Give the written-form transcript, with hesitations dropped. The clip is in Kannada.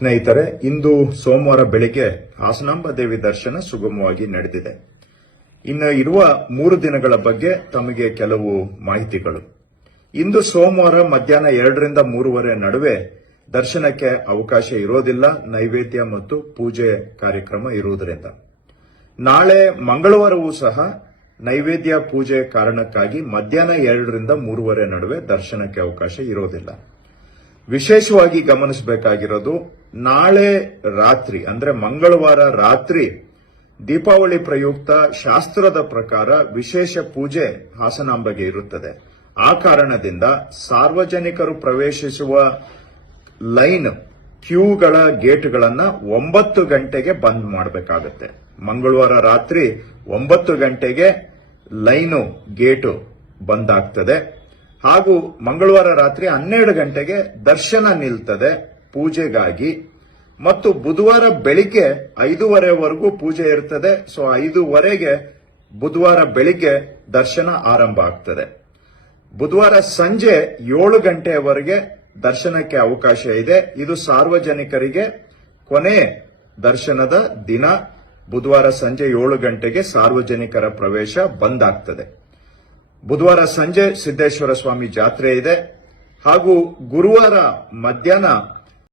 ಸ್ನೇಹಿತರೆ, ಇಂದು ಸೋಮವಾರ ಬೆಳಿಗ್ಗೆ ಹಾಸನಾಂಬ ದೇವಿ ದರ್ಶನ ಸುಗಮವಾಗಿ ನಡೆದಿದೆ. ಇನ್ನು ಇರುವ 3 ದಿನಗಳ ಬಗ್ಗೆ ತಮಗೆ ಕೆಲವು ಮಾಹಿತಿಗಳು. ಇಂದು ಸೋಮವಾರ ಮಧ್ಯಾಹ್ನ 2 ರಿಂದ 3:30 ನಡುವೆ ದರ್ಶನಕ್ಕೆ ಅವಕಾಶ ಇರೋದಿಲ್ಲ, ನೈವೇದ್ಯ ಮತ್ತು ಪೂಜೆ ಕಾರ್ಯಕ್ರಮ ಇರುವುದರಿಂದ. ನಾಳೆ ಮಂಗಳವಾರವೂ ಸಹ ನೈವೇದ್ಯ ಪೂಜೆ ಕಾರಣಕ್ಕಾಗಿ ಮಧ್ಯಾಹ್ನ 2 ರಿಂದ 3:30 ನಡುವೆ ದರ್ಶನಕ್ಕೆ ಅವಕಾಶ ಇರೋದಿಲ್ಲ. ವಿಶೇಷವಾಗಿ ಗಮನಿಸಬೇಕಾಗಿರೋದು, ನಾಳೆ ರಾತ್ರಿ ಅಂದ್ರೆ ಮಂಗಳವಾರ ರಾತ್ರಿ ದೀಪಾವಳಿ ಪ್ರಯುಕ್ತ ಶಾಸ್ತ್ರದ ಪ್ರಕಾರ ವಿಶೇಷ ಪೂಜೆ ಹಾಸನಾಂಬೆಗೆ ಇರುತ್ತದೆ. ಆ ಕಾರಣದಿಂದ ಸಾರ್ವಜನಿಕರು ಪ್ರವೇಶಿಸುವ ಲೈನ್ ಕ್ಯೂಗಳ ಗೇಟ್ಗಳನ್ನ 9 ಗಂಟೆಗೆ ಬಂದ್ ಮಾಡಬೇಕಾಗುತ್ತೆ. ಮಂಗಳವಾರ ರಾತ್ರಿ 9 ಗಂಟೆಗೆ ಲೈನು ಗೇಟು ಬಂದ್ ಆಗ್ತದೆ. ಹಾಗೂ ಮಂಗಳವಾರ ರಾತ್ರಿ 12 ಗಂಟೆಗೆ ದರ್ಶನ ನಿಲ್ತದೆ ಪೂಜೆಗಾಗಿ. ಮತ್ತು ಬುಧವಾರ ಬೆಳಿಗ್ಗೆ 5:30ವರೆಗೂ ಪೂಜೆ ಇರ್ತದೆ. ಸೊ 5:30ಗೆ ಬುಧವಾರ ಬೆಳಿಗ್ಗೆ ದರ್ಶನ ಆರಂಭ ಆಗ್ತದೆ. ಬುಧವಾರ ಸಂಜೆ 7 ಗಂಟೆಯವರೆಗೆ ದರ್ಶನಕ್ಕೆ ಅವಕಾಶ ಇದೆ. ಇದು ಸಾರ್ವಜನಿಕರಿಗೆ ಕೊನೆ ದರ್ಶನದ ದಿನ. ಬುಧವಾರ ಸಂಜೆ 7 ಗಂಟೆಗೆ ಸಾರ್ವಜನಿಕರ ಪ್ರವೇಶ ಬಂದ್ ಆಗ್ತದೆ. ಬುಧವಾರ ಸಂಜೆ ಸಿದ್ದೇಶ್ವರ ಸ್ವಾಮಿ ಜಾತ್ರೆ ಇದೆ. ಹಾಗೂ ಗುರುವಾರ ಮಧ್ಯಾಹ್ನ